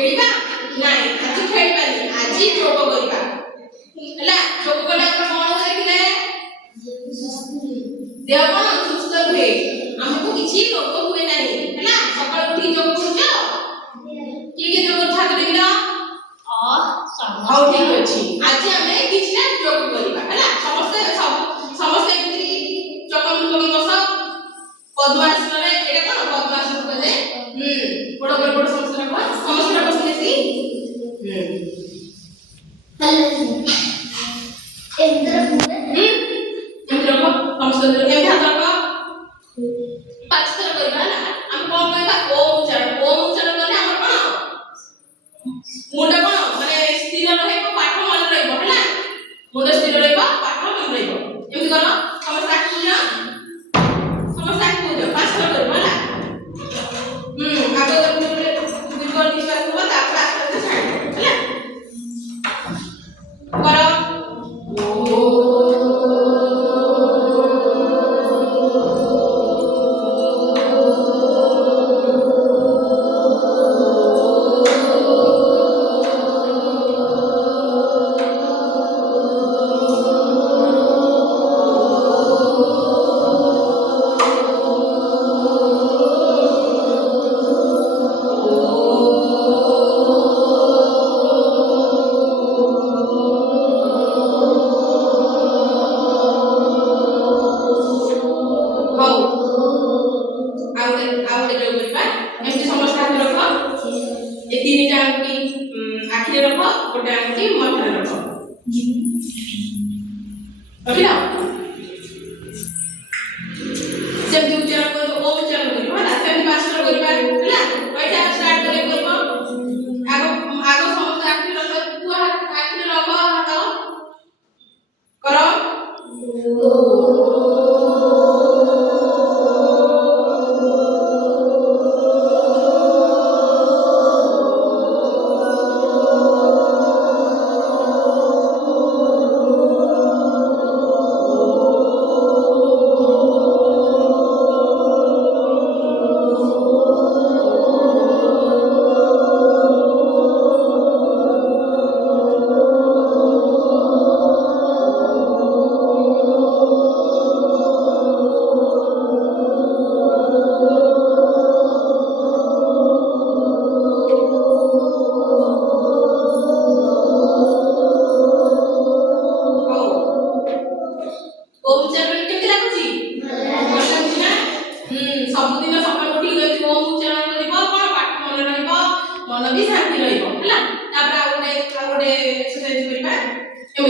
खेलिबा नाही आजी खेलिबानी आजी जोग करिबा हला जोग कला कोन होइले देह कोन सुस्त हुए हमको किछि रोग हुए नाही हला सकाळ उठी जोग करूछ की जोग छात्र दिना ठीक अछि आज हमें किछना जोग करिबा हला समस्त एमती चक्रमुख बस पद्मासन रे एटा कोन पद्मासन कहले बड़ बड़ बड़ समस्त बसलेसी हेलो इंद्र समस्त एम हाथ रख पांच थर करिबा ना हम कोन कहबा ओम उच्चारण करले हमर कोन मुंडा कोन माने स्थिर रहइबो पाठ मन रहइबो हला मुंडा स्थिर रहइबो पाठ मन रहइबो एमति करलो समस्त आखि पूजा पांच थर करबो हला आगे दीर्घ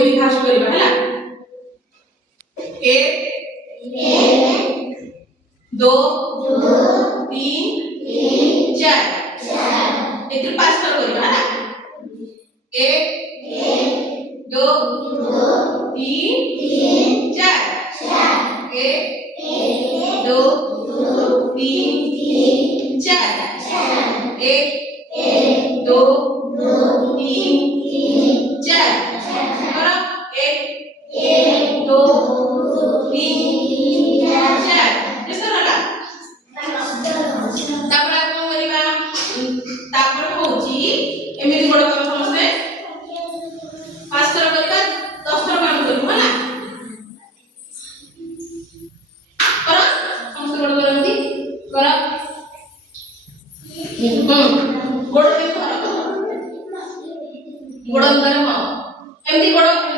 निश्वास करबो तापर आस्ते आस्ते छाड़बो हला करो गोड़ अंदर एमती गोड़